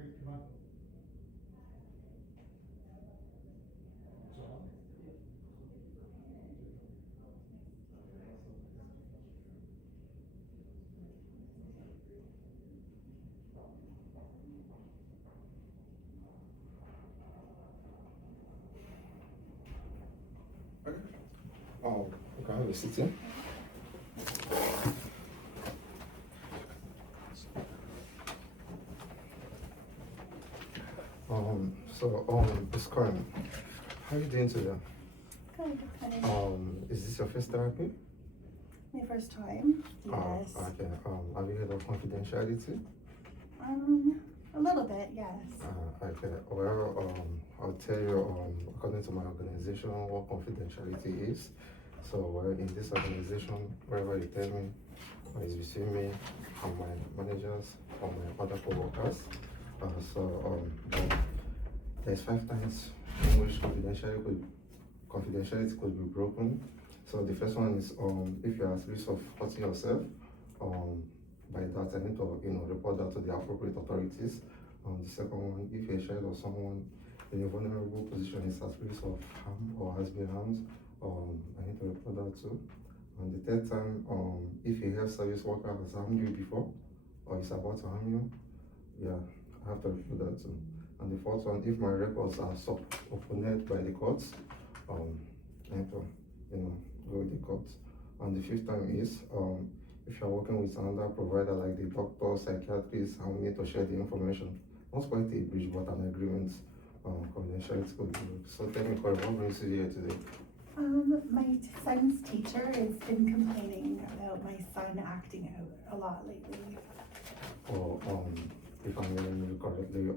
Okay. You can have a seat here. Miss Corin, how are you doing today? Good. Is this your first therapy? My first time. Oh, Yes. okay. Have you heard of confidentiality? A little bit, yes. Okay. Well, I'll tell you, according to my organization, what confidentiality is. So, well, in this organization, wherever you tell me, or is between me and my managers or my other co-workers. There's 5 times in which confidentiality could be broken. So the first one is if you're at risk of hurting yourself, by that I need to report that to the appropriate authorities. The second one, if a child or someone in a vulnerable position is at risk of harm or has been harmed, I need to report that too. And the third time, if a health service worker has harmed you before or is about to harm you, yeah, I have to report that too. And the fourth one, if my records are opponent by the courts, I have to, go with the courts. And the fifth time is, if you're working with another provider like the doctor, psychiatrist, and we need to share the information. Not quite a breach, but an agreement, confidentiality could be. So tell me, Corey, what brings you here today? My son's teacher has been complaining about my son acting out a lot lately. Or, if I'm hearing you correctly, your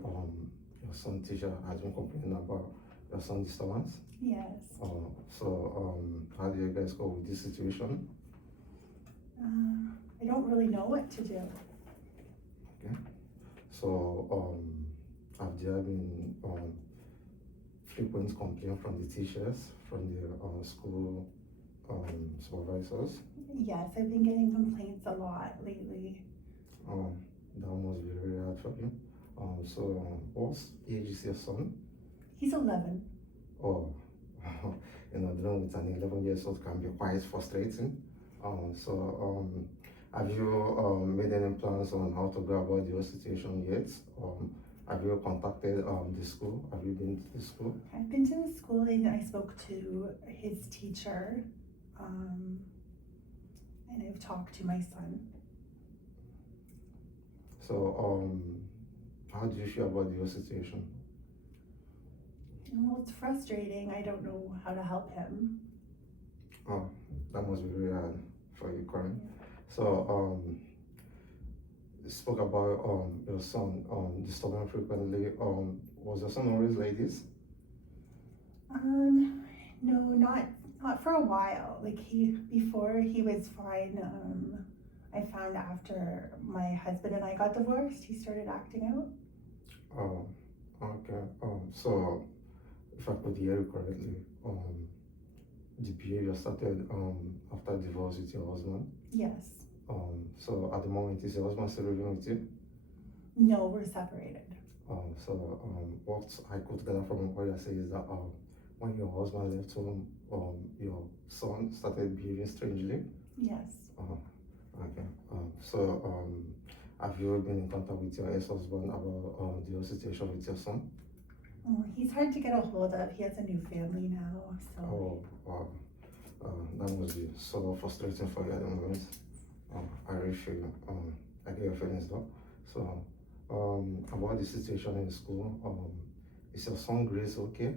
son teacher has been complaining about your son's disturbance. Yes. How do you guys go with this situation? I don't really know what to do. Okay. So, have there been frequent complaints from the teachers, from the school supervisors? Yes, I've been getting complaints a lot lately. That must be very hard for you. What age is your son? He's 11. Oh, dealing with an 11 years old can be quite frustrating. Have you made any plans on how to go about your situation yet? Have you contacted the school? Have you been to the school? I've been to the school and I spoke to his teacher, and I've talked to my son. So, how do you feel about your situation? Well, it's frustrating. I don't know how to help him. Oh, that must be very hard for you, Corinne. So, you spoke about your son disturbing frequently. Was your son always like this? No, not for a while. Like before he was fine. I found after my husband and I got divorced, he started acting out. Oh, okay. So if I could hear you correctly, the behavior started after divorce with your husband. Yes. So at the moment, is your husband still living with you? No, we're separated. What I could gather from what you say is that when your husband left home, your son started behaving strangely. Yes. Okay. Have you been in contact with your ex-husband about the situation with your son? Oh, he's hard to get a hold of. He has a new family now, so. Oh, wow. That must be so frustrating for you at the moment. I really feel you. I get your feelings though. So, about the situation in school, is your son Grace okay?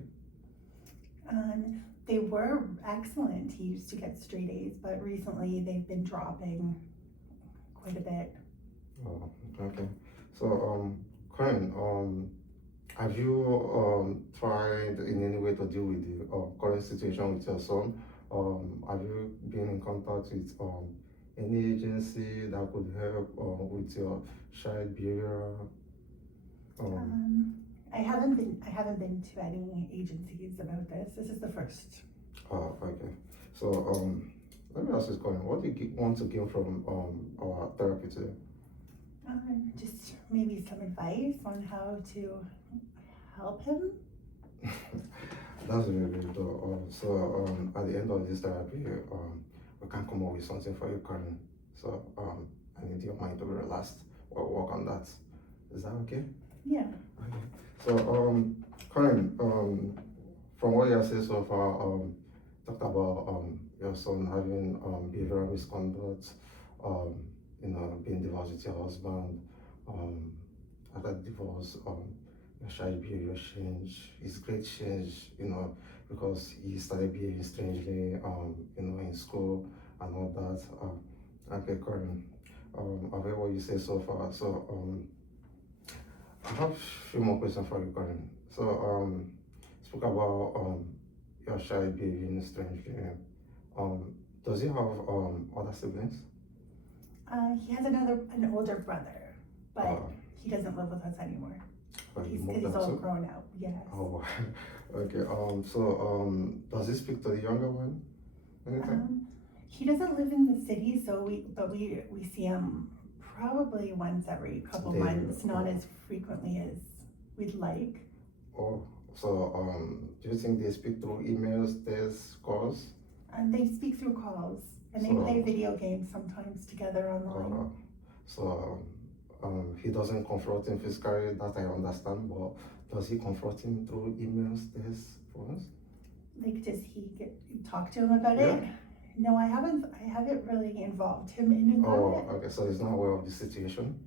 They were excellent. He used to get straight A's, but recently they've been dropping quite a bit. Oh, okay. So, Corinne, have you tried in any way to deal with the current situation with your son? Have you been in contact with any agency that could help with your child behavior? I haven't been to any agencies about this. This is the first. Oh, okay. So, let me ask this, Corinne. What do you want to gain from our therapy today? Just maybe some advice on how to help him. That's really good though. At the end of this therapy, we can come up with something for you, Karen. So I need your mind to be relaxed. We'll work on that. Is that okay? Yeah. Okay. So Karen, from what you have said so far, talked about your son having behavioral misconduct, being divorced with your husband, um, after the divorce, your child behavior change, his great change, because he started behaving strangely, in school and all that. Okay, Karen, I've heard what you say so far. So, I have a few more questions for you, Karen. So, spoke about your child behaving strangely. Um, does he have other siblings? He has an older brother, but Uh, he doesn't live with us anymore. he He's moved because he's out all too? grown out. Yes. Oh, okay. Does he speak to the younger one? Anything? He doesn't live in the city, so we see him probably once every couple Daily. months, not as frequently as we'd like. Oh, do you think they speak through emails, texts, calls? And they speak through calls, and they So- play video games sometimes together online. He doesn't confront him physically, that I understand, but does he confront him through emails, texts, phones? Like, does he talk to him about it? No, I haven't really involved him in that. Oh, okay, so he's not aware of the situation?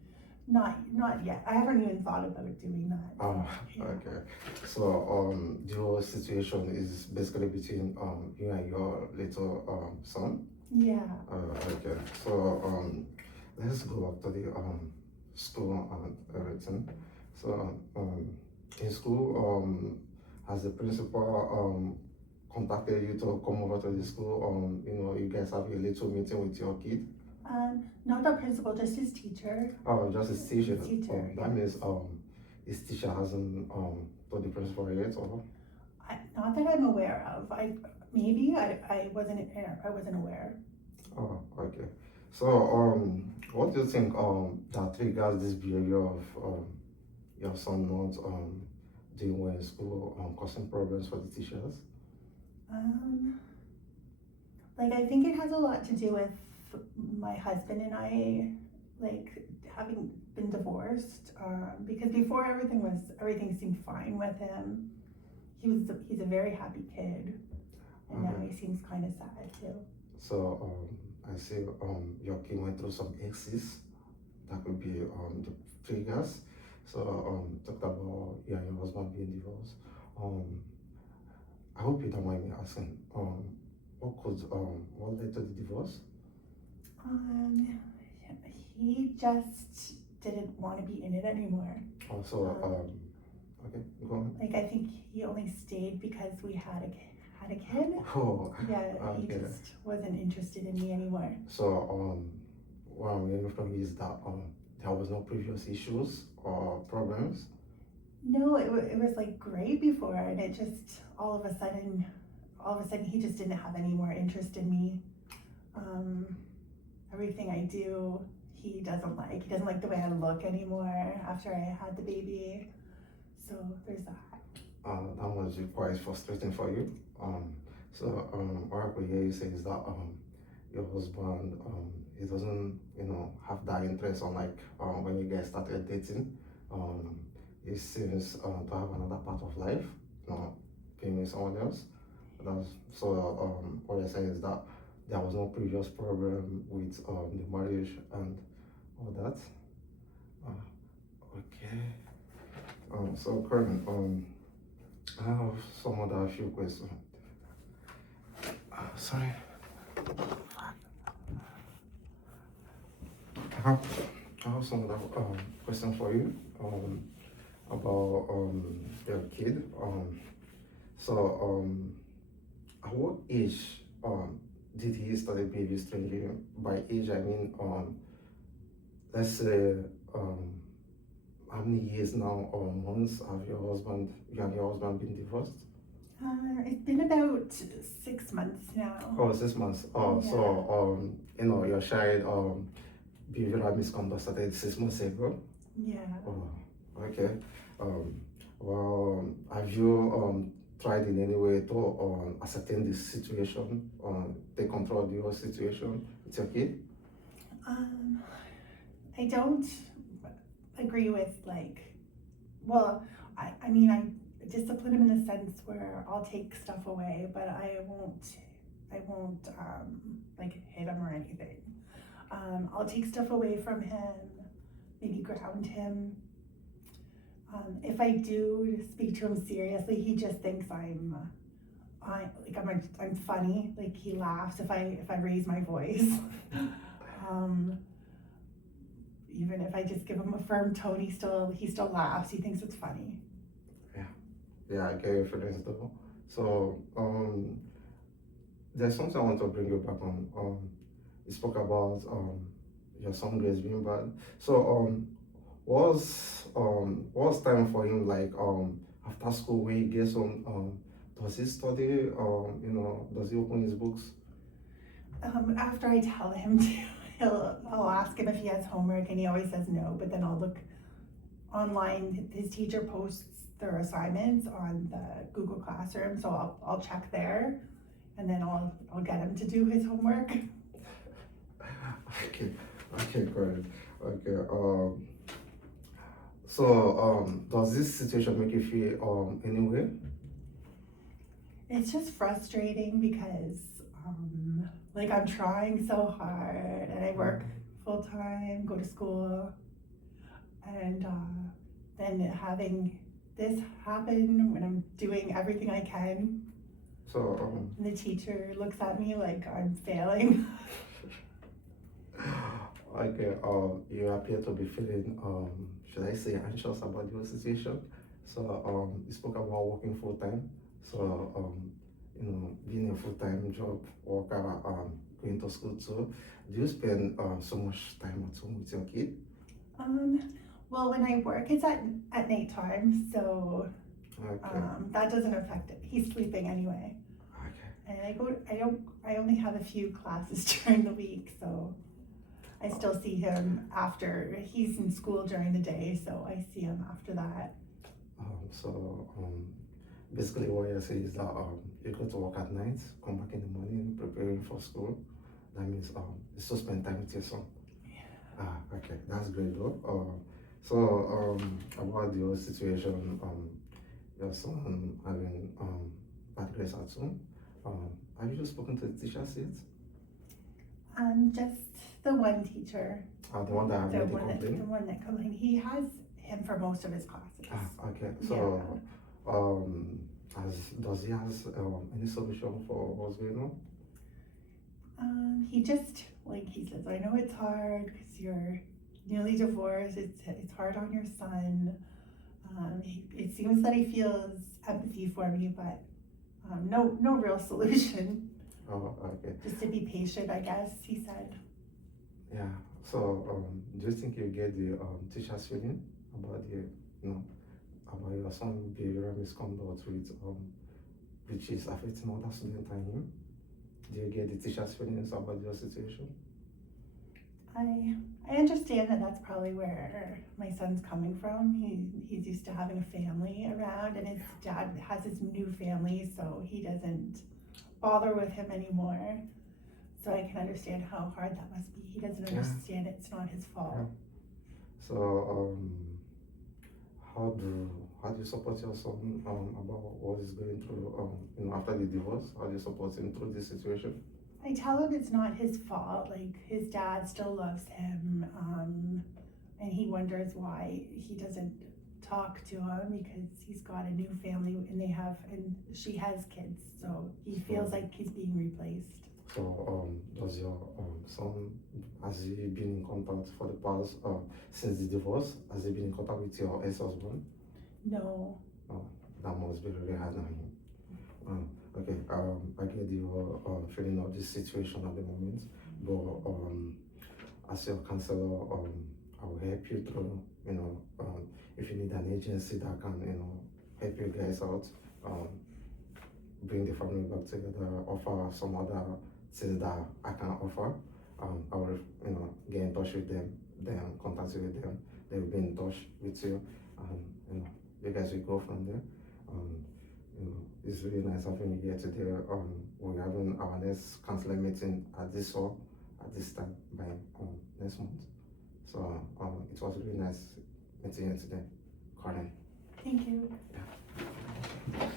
Not yet. I haven't even thought about doing that. Oh, Yeah. okay. So, the whole situation is basically between you and your little son? Yeah. Okay. So, let's go back to the school and everything. So, in school, has the principal contacted you to come over to the school? You guys have a little meeting with your kid? Not the principal, just his teacher. Oh, just his teacher. His teacher, Oh, that means his teacher hasn't told the principal yet, or? Not that I'm aware of. I wasn't aware. Oh, okay. So, what do you think that triggers this behavior of your son not doing well in school, causing problems for the teachers? Like, I think it has a lot to do with my husband and I, like, having been divorced. Because before everything seemed fine with him. He's a very happy kid, and now he seems kind of sad too. So, I see your kid went through some exes. That could be the triggers. So, talked about you and your husband being divorced. I hope you don't mind me asking. What led to the divorce? He just didn't want to be in it anymore. Okay, go on. Like, I think he only stayed because we had a kid. Oh, Yeah, he okay. just wasn't interested in me anymore. So, what I'm hearing from you is that there was no previous issues or problems. No, it was like great before, and it just all of a sudden he just didn't have any more interest in me. Everything I do, he doesn't like. He doesn't like the way I look anymore after I had the baby. So there's that. That must be quite frustrating for you. What I could hear you say is that your husband he doesn't have that interest on when you guys started dating. He seems to have another part of life, being with someone else. What you're saying is that there was no previous problem with the marriage and all that. Okay. So Karen, I have some other few questions. Sorry. I have some other questions for you about your kid. At what age did he start behaving strangely? By age, I mean, let's say, how many years now or months have you and your husband been divorced? It's been about 6 months now. Oh, 6 months. Oh, Yeah. so your child behavioral misconduct started 6 months ago. Yeah. Oh, okay. Um, well, have you tried in any way to ascertain this situation, take control of your situation with your kid? Um, I don't agree with well, I mean, I discipline him in the sense where I'll take stuff away, but I won't like hit him or anything. I'll take stuff away from him, maybe ground him. If I do speak to him seriously, he just thinks I'm funny. Like he laughs if I raise my voice. Even if I just give him a firm tone, he still laughs. He thinks it's funny. Yeah, I get your feelings though. So, there's something I want to bring you back on. You spoke about your son grades being bad. So, what's time for him like after school when he gets home? Does he study? Does he open his books? After I tell him to, I'll ask him if he has homework, and he always says no. But then I'll look online. His teacher posts their assignments on the Google Classroom, so I'll check there, and then I'll get him to do his homework. Okay, good. Okay. So, does this situation make you feel any way? It's just frustrating because like I'm trying so hard, and I work full time, go to school, and then having this happen when I'm doing everything I can. So, And the teacher looks at me like I'm failing. okay, you appear to be feeling, should I say, anxious about your situation. So, you spoke about working full time. So, being a full time job worker, going to school too. Do you spend so much time at home with your kid? Well, when I work, it's at nighttime, so Okay. that doesn't affect it. He's sleeping anyway. Okay. And I only have a few classes during the week, so I still see him after. He's in school during the day, so I see him after that. So, basically what you're saying is that you go to work at night, come back in the morning, preparing for school. That means you still spend time with your son. Okay, that's great though. So, about your situation, your son having bad grades at home, have you spoken to the teachers yet? Just the one teacher, The one that the made the one that complaint? complained. He has him for most of his classes. Okay. So, does he has any solution for what's going on? He just, like he says, I know it's hard because you're newly divorced. It's hard on your son. It seems that he feels empathy for me, but no real solution. Oh, okay. Just to be patient, I guess, he said. Yeah. So, do you think you get the teacher's feeling about about your son behavioral misconduct which is affecting other students and him? Do you get the teacher's feelings about your situation? I understand that that's probably where my son's coming from. He's used to having a family around, and his dad has his new family, so he doesn't bother with him anymore. So I can understand how hard that must be. He doesn't understand it's not his fault. Yeah. So, how do you support your son about what he's going through after the divorce? How do you support him through this situation? I tell him it's not his fault. Like his dad still loves him, and he wonders why he doesn't talk to him because he's got a new family and she has kids, so he feels like he's being replaced. So, does your son, has he been in contact for the past, since the divorce, has he been in contact with your ex-husband? No. Oh, that must be really hard on him. Okay, I get your feeling of this situation at the moment, but as your counselor, I will help you through, if you need an agency that can, help you guys out, bring the family back together, offer some other things that I can offer. I will, get in touch with them, then contact you with them. They will be in touch with you, and you guys will go from there. It's really nice having you here today. We're having our next counseling meeting at this hall at this time by next month. So it was really nice meeting you today, Karen. Thank you. Yeah.